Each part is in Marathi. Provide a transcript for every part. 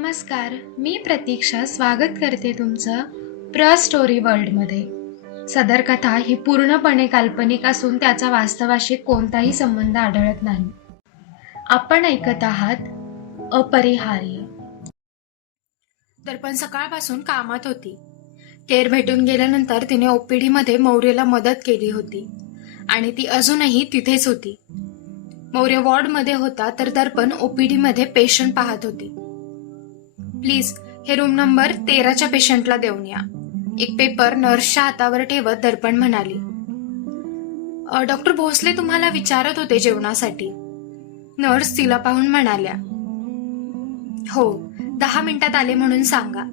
नमस्कार मी प्रतीक्षा स्वागत करते तुमचं प्र स्टोरी वर्ल्डमध्ये. सदर कथा ही पूर्णपणे काल्पनिक असून त्याचा वास्तवाशी कोणताही संबंध आढळत नाही. आपण ऐकत आहात अपरिहार्य. दर्पण सकाळपासून कामात होती. केर भेटून गेल्यानंतर तिने ओपीडी मध्ये मौर्यला मदत केली होती आणि ती अजूनही तिथेच होती. मौर्य वॉर्डमध्ये होता तर दर्पण ओपीडीमध्ये पेशंट पाहत होती. प्लीज हे रूम नंबर तेराच्या पेशंटला देऊन या. एक पेपर नर्सच्या हातावर ठेवत दर्पण म्हणाली. डॉक्टर भोसले तुम्हाला विचारत होते जेवणासाठी. नर्स तिला पाहून म्हणाल्या हो दहा मिनिटात आले म्हणून सांगा.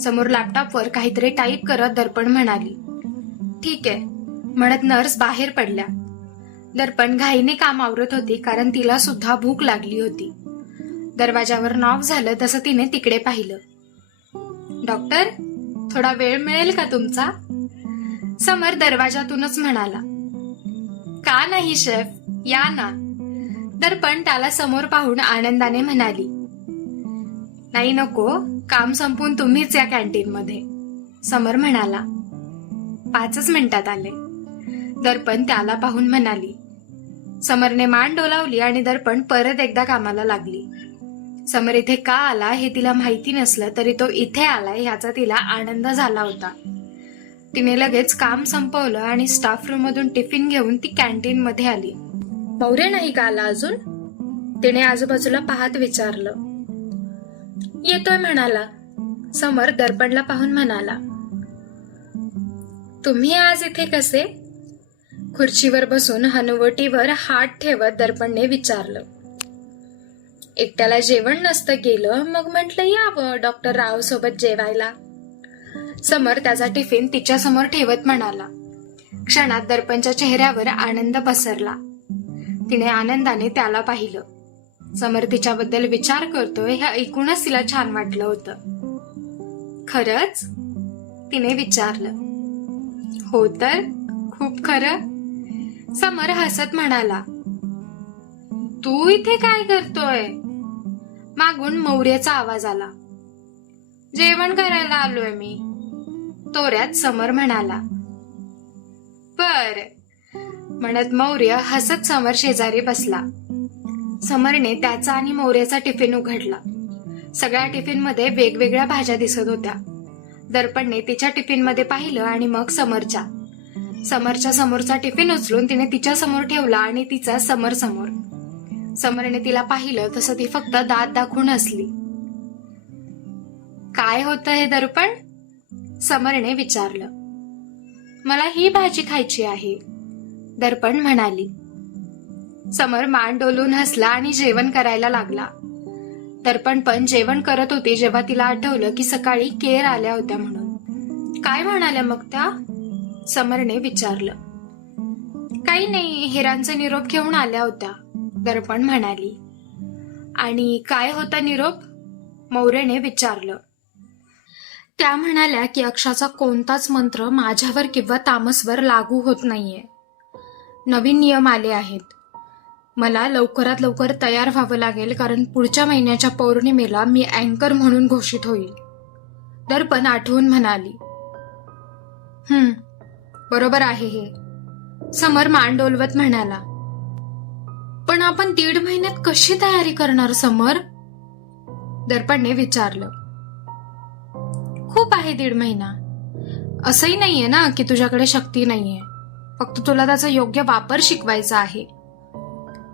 समोर लॅपटॉपवर काहीतरी टाईप करत दर्पण म्हणाली. ठीक आहे म्हणत नर्स बाहेर पडल्या. दर्पण घाईने काम आवरत होती कारण तिला सुद्धा भूक लागली होती. दरवाजावर नॉक झालं तसं तिने तिकडे पाहिलं. डॉक्टर थोडा वेळ मिळेल का तुमचा? समर दरवाजातूनच म्हणाला. का नाही शेफ? या ना. दर्पण त्याला समोर पाहून आनंदाने म्हणाली. नाही नको काम संपून तुम्हीच या कॅन्टीन मध्ये समर म्हणाला. पाचच मिनिटात आले. दर्पण त्याला पाहून म्हणाली. समरने मान डोलावली आणि दर्पण परत एकदा कामाला लागली. समर इथे का आला हे तिला माहिती नसलं तरी तो इथे आलाय ह्याचा तिला आनंद झाला होता. तिने लगेच काम संपवलं आणि स्टाफ रूम मधून टिफिन घेऊन ती कॅन्टीन मध्ये आली. मौर्य नाही का आला अजून? तिने आजूबाजूला पाहत विचारलं. येतोय म्हणाला. समर दर्पणला पाहून म्हणाला. तुम्ही आज इथे कसे? खुर्चीवर बसून हनुवटीवर हात ठेवत दर्पणने विचारलं. एकट्याला जेवण नसतं गेलं मग म्हटलं यावं डॉक्टर राव सोबत जेवायला. समर त्याचा टिफिन तिच्या समोर ठेवत म्हणाला. क्षणात दर्पणच्या चेहऱ्यावर आनंद पसरला. तिने आनंदाने त्याला पाहिलं. समर तिच्याबद्दल विचार करतोय हे ऐकूनच तिला छान वाटलं होतं. खरंच? तिने विचारलं. हो तर खूप खरं. समर हसत म्हणाला. तू इथे काय करतोय? मागून मौर्याचा आवाज आला. जेवण करायला आलोय मी तोऱ्यात समर म्हणाला. बर म्हणत मौर्य हसत समर शेजारी बसला. समरने त्याचा आणि मौर्याचा टिफिन उघडला. सगळ्या टिफिनमध्ये वेगवेगळ्या भाज्या दिसत होत्या. दर्पणने तिच्या टिफिनमध्ये पाहिलं आणि मग समरच्या. समरच्या समोरचा टिफिन उचलून तिने तिच्या समोर ठेवला आणि तिचा समर समोर. समरने तिला पाहिलं तसं ती फक्त दात दाखवून हसली काय होतं हे दर्पण? समरने विचारलं. मला ही भाजी खायची आहे दर्पण म्हणाली. समर मान डोलून हसला आणि जेवण करायला लागला. दर्पण पण जेवण करत होती जेव्हा तिला आठवलं की सकाळी केर आल्या होत्या म्हणून. काय म्हणाल्या मग त्या? समरने विचारलं. काही नाही हिरांचा निरोप घेऊन आल्या होत्या. दर्पण म्हणाली. आणि काय होता निरोप? मौर्यने विचारलं. त्या म्हणाल्या की अक्षाचा कोणताच मंत्र माझ्यावर किंवा तामसवर लागू होत नाहीये. नवीन नियम आले आहेत. मला लवकरात लवकर तयार व्हावं लागेल कारण पुढच्या महिन्याच्या पौर्णिमेला मी अँकर म्हणून घोषित होईल. दर्पण आठवून म्हणाली. हम्म बरोबर आहे हे. समर मान डोलवत म्हणाला. पण आपण दीड महिन्यात कशी तयारी करणार समर? दर्पणने विचारलं. खूप आहे दीड महिना. असंही नाहीये ना की तुझ्याकडे शक्ती नाहीये. फक्त तुला त्याचा योग्य वापर शिकवायचा आहे.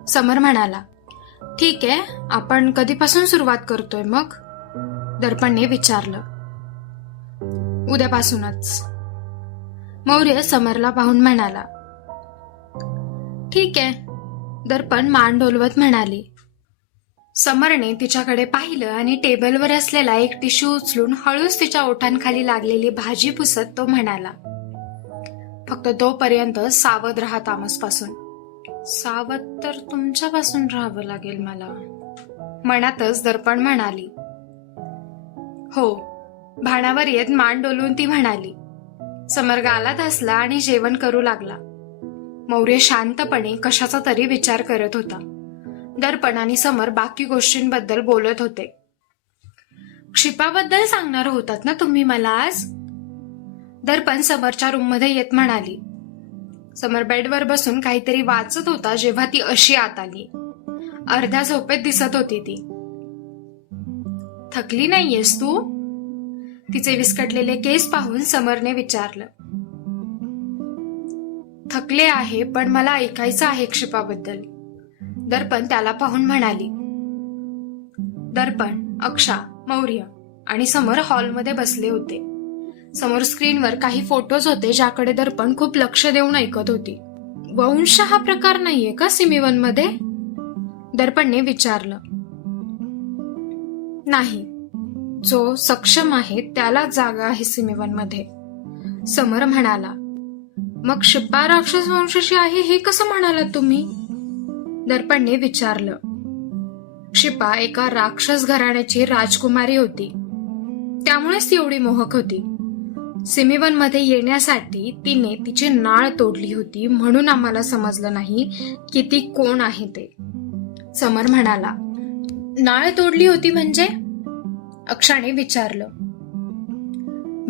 समर म्हणाला ठीक आहे आपण कधीपासून सुरुवात करतोय मग? दर्पणने विचारलं. उद्यापासूनच. मौर्य समरला पाहून म्हणाला ठीक आहे दर्पण मान डोलवत म्हणाली. समरने तिच्याकडे पाहिलं आणि टेबलवर असलेला एक टिश्यू उचलून हळूच तिच्या ओठांखाली लागलेली भाजी पुसत तो म्हणाला फक्त तोपर्यंत सावध राहा तामसपासून. सावध तर तुमच्यापासून राहावं लागेल मला. मनातच दर्पण म्हणाली. हो. भाणावर येत मान डोलून ती म्हणाली. समर गालात हसला आणि जेवण करू लागला. मौर्य शांतपणे कशाचा तरी विचार करत होता. दर्पण आणि समर बाकी गोष्टींबद्दल बोलत होते. क्षिपाबद्दल सांगणार होतात ना तुम्ही मला आज? दर्पण समरच्या रूममध्ये येत म्हणाली. समर बेडवर बसून काहीतरी वाचत होता जेव्हा ती अशी आत आली. अर्ध्या झोपेत दिसत होती ती. थकली नाहीयेस तू? तिचे विस्कटलेले केस पाहून समरने विचारलं. थकले आहे पण मला ऐकायचं आहे क्षिपाबद्दल. दर्पण त्याला पाहून म्हणाली. दर्पण अक्षा मौर्य आणि समर हॉलमध्ये बसले होते. समोर स्क्रीनवर काही फोटोज होते ज्याकडे दर्पण खूप लक्ष देऊन ऐकत होती. वंश हा प्रकार नाहीये का सिमीवनमध्ये दर्पणने विचारलं. नाही. जो सक्षम आहे त्याला जागा आहे सिमीवनमध्ये समर म्हणाला मग शिप्पा राक्षस वंशाची आहे हे कसं म्हणालात तुम्ही? दर्पणने विचारलं. शिपा एका राक्षस घराण्याची राजकुमारी होती. त्यामुळेच ती एवढी मोहक होती. सिमीवनमध्ये येण्यासाठी तिने तिची नाळ तोडली होती म्हणून आम्हाला समजलं नाही की ती कोण आहे ते. समर म्हणाला नाळ तोडली होती म्हणजे? अक्षाने विचारलं.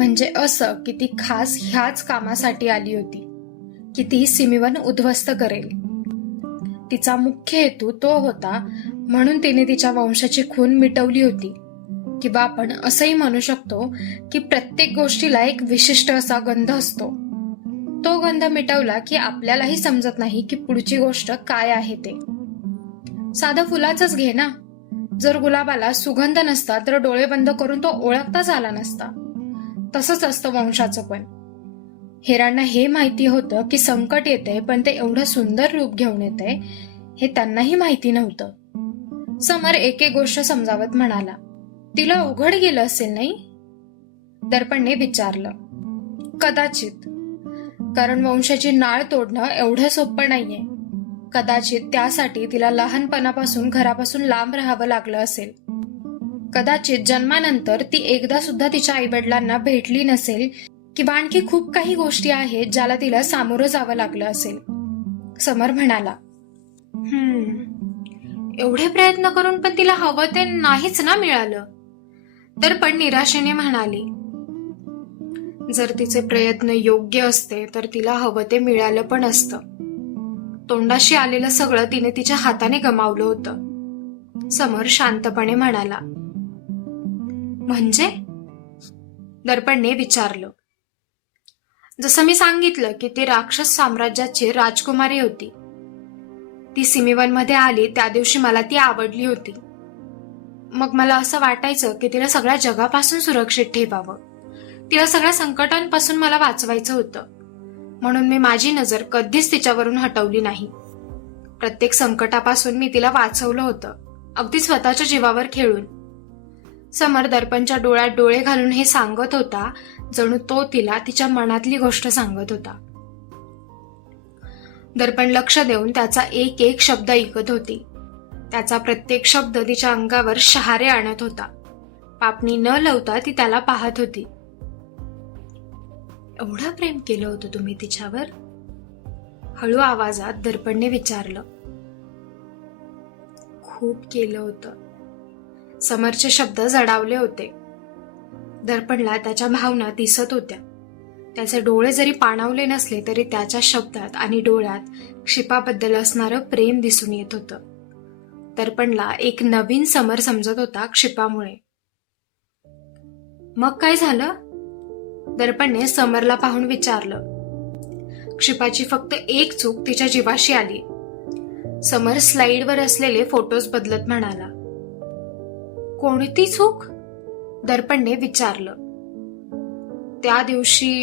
म्हणजे असं की ती खास ह्याच कामासाठी आली होती की ती सिमीवन उद्ध्वस्त करेल. तिचा मुख्य हेतू तो होता म्हणून तिने तिच्या वंशाची खून मिटवली होती. किंवा आपण असंही म्हणू शकतो की प्रत्येक गोष्टीला एक विशिष्ट असा गंध असतो. तो गंध मिटवला की आपल्यालाही समजत नाही की पुढची गोष्ट काय आहे ते. साधं फुलाचंच घे ना. जर गुलाबाला सुगंध नसता तर डोळे बंद करून तो ओळखताच आला नसता. तसंच असतं वंशाचं पण. हेरांना हे माहिती होतं की संकट येते पण ते एवढं सुंदर रूप घेऊन येते हे त्यांनाही माहिती नव्हतं. समर एक एक गोष्ट समजावत म्हणाला तिला अवघड गेलं असेल नाही? दर्पणने विचारलं कदाचित. कारण वंशाची नाळ तोडणं एवढं सोपं नाहीये. कदाचित त्यासाठी तिला लहानपणापासून घरापासून लांब राहावं लागलं असेल. कदाचित जन्मानंतर ती एकदा सुद्धा तिच्या आईवडिलांना भेटली नसेल किंवा आणखी खूप काही गोष्टी आहेत ज्याला तिला सामोरं जावं लागलं असेल. समर म्हणाला हम्म एवढे प्रयत्न करून पण तिला हवं ते नाहीच ना मिळालं. तर पण निराशेने म्हणाली जर तिचे प्रयत्न योग्य असते तर तिला हवं ते मिळालं पण असतं. तोंडाशी आलेलं सगळं तिने तिच्या हाताने गमावलं होतं. समर शांतपणे म्हणाला म्हणजे? दर्पणने विचारलं. जसं मी सांगितलं की ती राक्षस साम्राज्याची राजकुमारी होती. ती सिमीवनमध्ये आली त्या दिवशी मला ती आवडली होती. मग मला असं वाटायचं की तिला सगळ्या जगापासून सुरक्षित ठेवावं. तिला सगळ्या संकटांपासून मला वाचवायचं होतं. म्हणून मी माझी नजर कधीच तिच्यावरून हटवली नाही. प्रत्येक संकटापासून मी तिला वाचवलं होतं. अगदी स्वतःच्या जीवावर खेळून. समर दर्पणच्या डोळ्यात डोळे घालून हे सांगत होता जणू तो तिला तिच्या मनातली गोष्ट सांगत होता. दर्पण लक्ष देऊन त्याचा एक एक शब्द ऐकत होती. त्याचा प्रत्येक शब्द तिच्या अंगावर शहारे आणत होता. पापणी न लवता ती त्याला पाहत होती. एवढं प्रेम केलं होतं तुम्ही तिच्यावर? हळू आवाजात दर्पणने विचारलं. खूप केलं होतं. समरचे शब्द जडावले होते. दर्पणला त्याच्या भावना दिसत होत्या. त्याचे डोळे जरी पाणावले नसले तरी त्याच्या शब्दात आणि डोळ्यात क्षिपाबद्दल असणारं प्रेम दिसून येत होतं. दर्पणला एक नवीन समर समजत होता क्षिपामुळे. मग काय झालं? दर्पणने समरला पाहून विचारलं. क्षिपाची फक्त एक चूक तिच्या जीवाशी आली. समर स्लाइडवर असलेले फोटोज बदलत म्हणाला. कोणती चूक? दर्पणने विचारलं. त्या दिवशी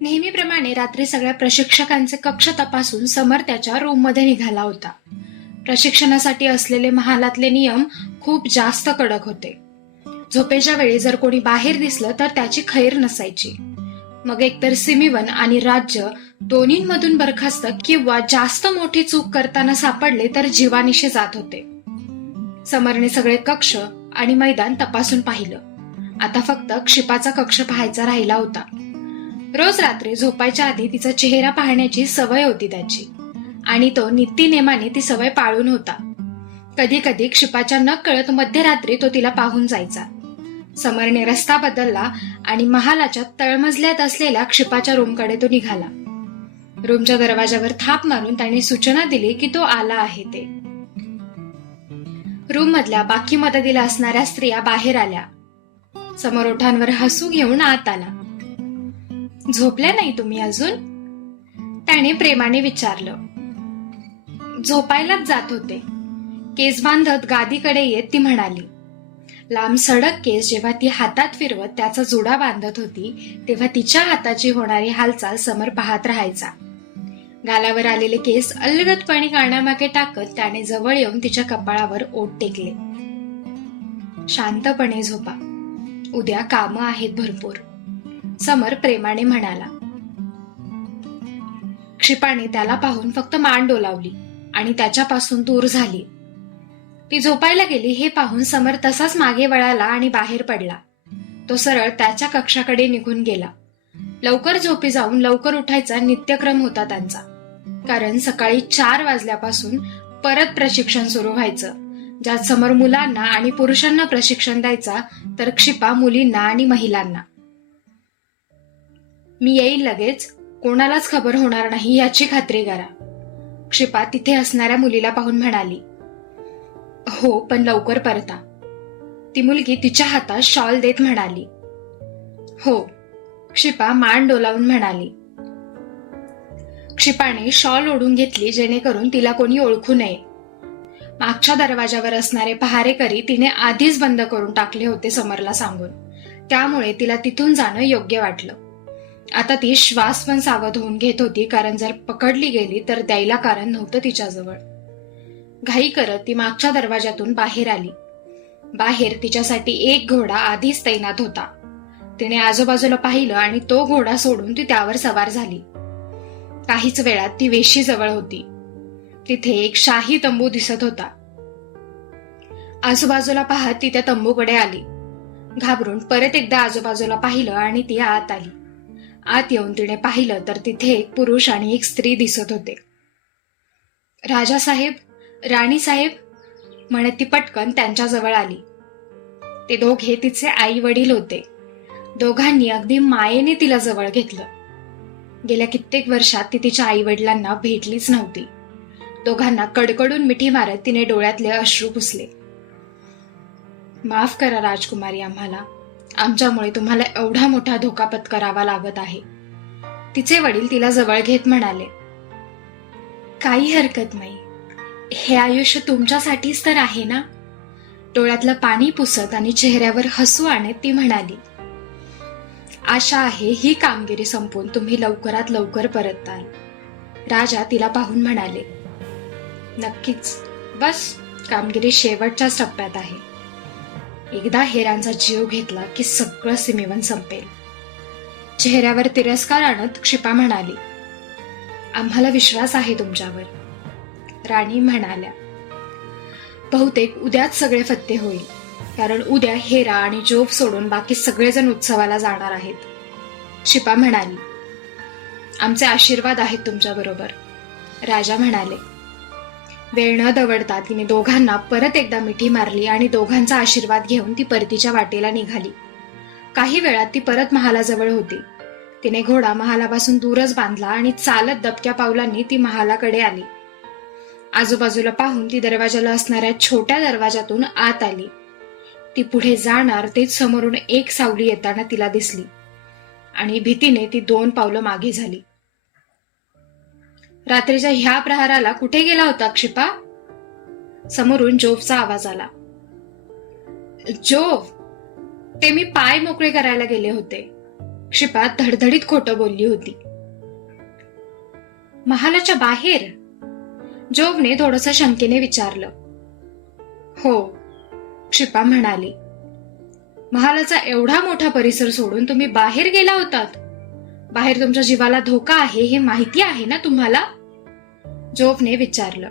नेहमीप्रमाणे रात्री सगळ्या प्रशिक्षकांचे कक्ष तपासून समर त्याच्या रूममध्ये निघाला होता. प्रशिक्षणासाठी असलेले महालातले नियम खूप जास्त कडक होते. झोपेच्या वेळी जर कोणी बाहेर दिसलं तर त्याची खैर नसायची. मग एकतर सिमीवन आणि राज्य दोन्हींमधून बरखास्त किंवा जास्त मोठी चूक करताना सापडले तर जीवानिशे जात होते. समरने सगळे कक्ष आणि मैदान तपासून पाहिलं. आता फक्त क्षिपाचा कक्ष पाहायचा राहिला होता. रोज रात्री झोपायच्या आधी तिचा चेहरा पाहण्याची सवय होती त्याची. आणि तो नित्यनेमाने ती सवय पाळून होता. कधी कधी क्षिपाच्या न कळत मध्यरात्री तो तिला पाहून जायचा. समरने रस्ता बदलला आणि महालाच्या तळमजल्यात असलेल्या क्षिपाच्या रूमकडे तो निघाला. रूमच्या दरवाजावर थाप मारून त्याने सूचना दिली की तो आला आहे ते. रूम मधल्या बाकी मदतीला असणाऱ्या स्त्रिया बाहेर आल्या. समोर ओठांवर हसू घेऊन आत आला. झोपल्या नाही तुम्ही अजून? त्याने प्रेमाने विचारलं. झोपायलाच जात होते. केस बांधत गादीकडे येत ती म्हणाली. लांब सडक केस जेव्हा ती हातात फिरवत त्याचा जुडा बांधत होती तेव्हा तिच्या हाताची होणारी हालचाल समर पाहत राहायचा. गालावर आलेले केस अलगदपणे कानामागे टाकत त्याने जवळ येऊन तिच्या कपाळावर ओट टेकले. शांतपणे झोपा. उद्या काम आहेत भरपूर. समर प्रेमाने म्हणाला. क्षिपाने त्याला पाहून फक्त मान डोलावली आणि त्याच्यापासून दूर झाली. ती झोपायला गेली हे पाहून समर तसाच मागे वळाला आणि बाहेर पडला. तो सरळ त्याच्या कक्षाकडे निघून गेला. लवकर झोपी जाऊन लवकर उठायचा नित्यक्रम होता त्यांचा. कारण सकाळी चार वाजल्यापासून परत प्रशिक्षण सुरू व्हायचं. ज्यात समोर मुलांना आणि पुरुषांना प्रशिक्षण द्यायचा तर क्षिपा मुलींना आणि महिलांना. मी येईल लगेच कोणालाच खबर होणार नाही याची खात्री करा. क्षिपा तिथे असणाऱ्या मुलीला पाहून म्हणाली हो पण लवकर परता. ती मुलगी तिच्या हातात शॉल देत म्हणाली हो. क्षिपा मान डोलावून म्हणाली क्षिपाने शॉल ओढून घेतली जेणेकरून तिला कोणी ओळखू नये. मागच्या दरवाजावर असणारे पहारेकरी तिने आधीच बंद करून टाकले होते समरला सांगून. त्यामुळे तिला तिथून जाणं योग्य वाटलं. आता ती श्वास पण सावध होऊन घेत होती कारण जर पकडली गेली तर द्यायला कारण नव्हतं तिच्याजवळ. घाई करत ती मागच्या दरवाजातून बाहेर आली. बाहेर तिच्यासाठी एक घोडा आधीच तैनात होता. तिने आजूबाजूला पाहिलं आणि तो घोडा सोडून ती त्यावर सवार झाली. काहीच वेळात ती वेशी जवळ होती. तिथे एक शाही तंबू दिसत होता. आजूबाजूला पाहत ती त्या तंबूकडे आली. घाबरून परत एकदा आजूबाजूला पाहिलं आणि ती आत आली. आत येऊन तिने पाहिलं तर तिथे एक पुरुष आणि एक स्त्री दिसत होते. राजा साहेब राणी साहेब म्हणत ती पटकन त्यांच्याजवळ आली. ते दोघे तिचे आई वडील होते. दोघांनी अगदी मायेने तिला जवळ घेतलं. गेल्या कित्येक वर्षात ती तिच्या आई वडिलांना भेटलीच नव्हती. दोघांना कडकडून मिठी मारत तिने डोळ्यातले अश्रू पुसले. माफ करा राजकुमारी आम्हाला. आमच्यामुळे तुम्हाला एवढा मोठा धोका पत्करावा लागत आहे. तिचे वडील तिला जवळ घेत म्हणाले काही हरकत नाही. हे आयुष्य तुमच्यासाठीच तर आहे ना? डोळ्यातलं पाणी पुसत आणि चेहऱ्यावर हसू आणत ती म्हणाली आशा आहे ही कामगिरी संपवून तुम्ही लवकरात लवकर परतताल. राजा तिला पाहून म्हणाले नक्कीच. बस कामगिरी शेवटच्याच टप्प्यात आहे. एकदा हेरांचा जीव घेतला की सगळं सीमेवन संपेल. चेहऱ्यावर तिरस्कार आणत क्षिपा म्हणाली आम्हाला विश्वास आहे तुमच्यावर. राणी म्हणाल्या बहुतेक उद्याच सगळे फत्ते होईल. कारण उद्या हेरा आणि जोब सोडून बाकी सगळेजण उत्सवाला जाणार आहेत. शिपा म्हणाली आमचे आशीर्वाद आहेत तुमच्याबरोबर राजा म्हणाले वेळ न दवडता तिने दोघांना परत एकदा मिठी मारली आणि दोघांचा आशीर्वाद घेऊन ती परतीच्या वाटेला निघाली. काही वेळात ती परत महालाजवळ होती. तिने घोडा महालापासून दूरच बांधला आणि चालत दबक्या पावलांनी ती महालाकडे आली. आजूबाजूला पाहून ती दरवाजाला असणाऱ्या छोट्या दरवाजातून आत आली. ती पुढे जाणार तेच समोरून एक सावली येताना तिला दिसली. आणि भीतीने ती दोन पावलं मागे झाली. रात्रीच्या ह्या प्रहाराला कुठे गेला होता क्षिपा? समोरून जोफचा आवाज आला. जोफ ते मी पाय मोकळे करायला गेले होते. क्षिपा धडधडीत खोटं बोलली होती. महालाच्या बाहेर? जोवने थोडस शंकेने विचारलं. हो क्षिपा म्हणाली महालाचा एवढा मोठा परिसर सोडून तुम्ही बाहेर गेला होतात. बाहेर तुमच्या जीवाला धोका आहे हे माहिती आहे ना तुम्हाला? जोफने विचारलं.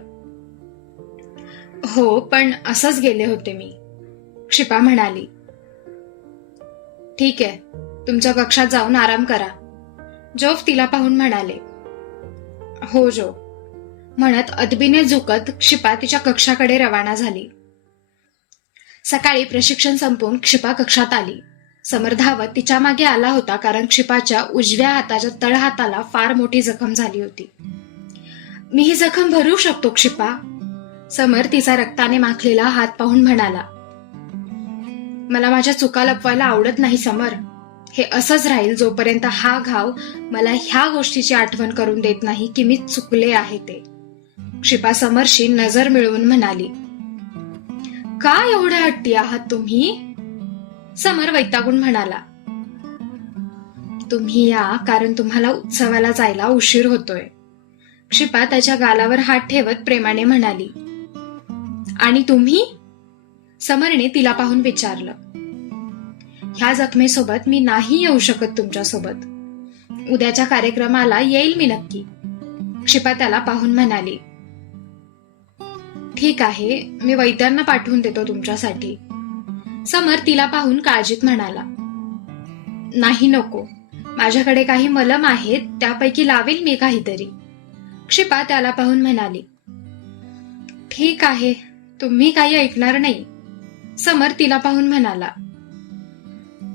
हो पण असंच गेले होते मी क्षिपा म्हणाली. ठीक आहे तुमच्या कक्षात जाऊन आराम करा जोफ तिला पाहून म्हणाले. हो जो म्हणत अदबीने झुकत क्षिपा तिच्या कक्षाकडे रवाना झाली. सकाळी प्रशिक्षण संपवून क्षिपा कक्षात आली. समर धावत तिच्यामागे आला होता कारण क्षिपाच्या उजव्या हाताच्या तळहाताला फार मोठी जखम झाली होती. मी ही जखम भरू शकतो क्षिपा समर तिचा रक्ताने माखलेला हात पाहून म्हणाला. मला माझ्या चुका लपवायला आवडत नाही समर. हे असंच राहील जोपर्यंत हा घाव मला ह्या गोष्टीची आठवण करून देत नाही की मी चुकले आहे ते. क्षिपा समरशी नजर मिळवून म्हणाली. का एवढ्या हट्टी आहात तुम्ही? समर वैतागून म्हणाला तुम्ही या कारण तुम्हाला उत्सवाला जायला उशीर होतोय. क्षिपा त्याच्या गालावर हात ठेवत प्रेमाने म्हणाली आणि तुम्ही? समरने तिला पाहून विचारलं ह्या जखमेसोबत मी नाही येऊ शकत तुमच्यासोबत. उद्याच्या कार्यक्रमाला येईल मी नक्की. क्षिपा त्याला पाहून म्हणाली ठीक आहे मी वैद्यांना पाठवून देतो तुमच्यासाठी. समर तिला पाहून काळजीत म्हणाला नाही नको. माझ्याकडे काही मलम आहेत त्यापैकी लावेल मी काहीतरी. क्षिपा त्याला पाहून म्हणाली ठीक आहे तुम्ही काही ऐकणार नाही. समर तिला पाहून म्हणाला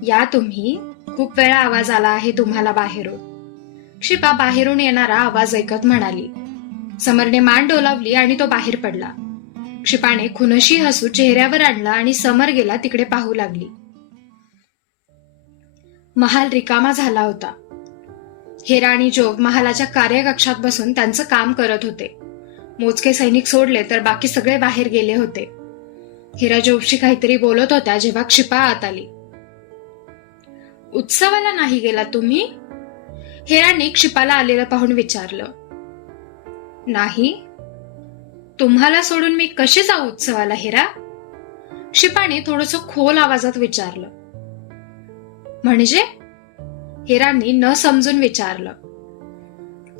या तुम्ही खूप वेळा आवाज आला आहे तुम्हाला बाहेरून. क्षिपा बाहेरून येणारा आवाज ऐकत म्हणाली समरने मान डोलावली आणि तो बाहेर पडला. क्षिपाने खुनशी हसू चेहऱ्यावर आणला आणि समर गेला तिकडे पाहू लागली. महाल रिकामा झाला होता. हेरा आणि जोग महालाच्या कार्यकक्षात बसून त्यांचं काम करत होते. मोजके सैनिक सोडले तर बाकी सगळे बाहेर गेले होते. हिरा जोगशी काहीतरी बोलत होत्या जेव्हा क्षिपा आत आली. उत्सवाला नाही गेला तुम्ही? हिराने क्षिपाला आलेलं पाहून विचारलं. नाही. तुम्हाला सोडून मी कशी जाऊ उत्सवाला हेरा? क्षिपाने थोडस खोल आवाजात विचारलं. म्हणजे? हिरांनी न समजून विचारलं.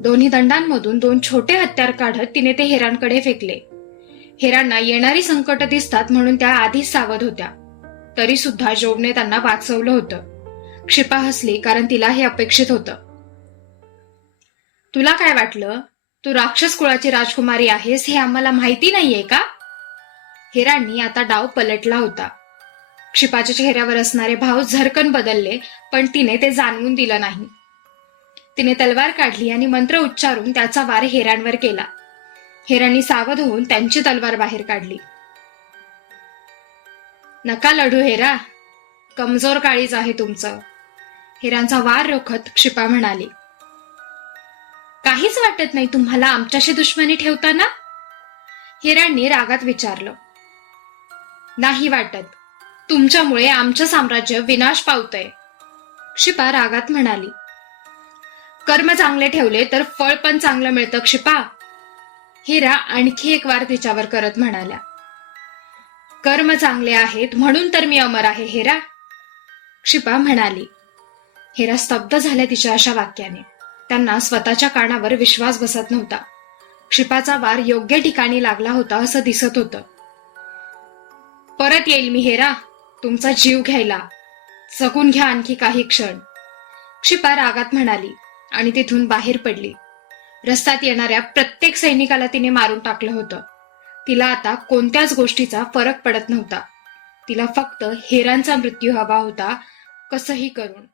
दोन्ही दंडांमधून दोन छोटे हत्यार काढत तिने ते हेरांकडे फेकले. हेरांना येणारी संकट दिसतात म्हणून त्या आधीच सावध होत्या. तरी सुद्धा जोबने त्यांना वाचवलं होतं. क्षिपा हसली कारण तिला हे अपेक्षित होतं. तुला काय वाटलं? तू राक्षस कुळाची राजकुमारी आहेस हे आम्हाला माहिती नाहीये का? हिरांनी आता डाव पलटला होता. क्षिपाच्या चेहऱ्यावर असणारे भाव झरकन बदलले पण तिने ते जाणवून दिलं नाही. तिने तलवार काढली आणि मंत्र उच्चारून त्याचा वार हेरांवर केला. हेरांनी सावध होऊन त्यांची तलवार बाहेर काढली. नका लढू हेरा कमजोर काळीच आहे तुमचं. हेरांचा वार रोखत क्षिपा म्हणाली. काहीच वाटत नाही तुम्हाला आमच्याशी दुश्मनी ठेवताना? हिरांनी रागात विचारलं. नाही वाटत. तुमच्यामुळे आमचं साम्राज्य विनाश पावतंय. क्षिपा रागात म्हणाली. कर्म चांगले ठेवले तर फळ पण चांगलं मिळतं क्षिपा. हिरा आणखी एक वार तिच्यावर करत म्हणाल्या. कर्म चांगले आहेत म्हणून तर मी अमर आहे हेरा. क्षिपा म्हणाली. हेरा स्तब्ध झाल्या तिच्या अशा वाक्याने. त्यांना स्वतःच्या कानावर विश्वास बसत नव्हता. क्षिपाचा वार योग्य ठिकाणी लागला होता असं दिसत होतं. परत येईल मी हेरा. तुमचा जीव घ्यायला. जगून घ्या आणखी काही क्षण. क्षिपा रागात म्हणाली आणि तिथून बाहेर पडली. रस्त्यात येणाऱ्या प्रत्येक सैनिकाला तिने मारून टाकलं होतं. तिला आता कोणत्याच गोष्टीचा फरक पडत नव्हता. तिला फक्त हेरांचा मृत्यू हवा होता कसंही करून.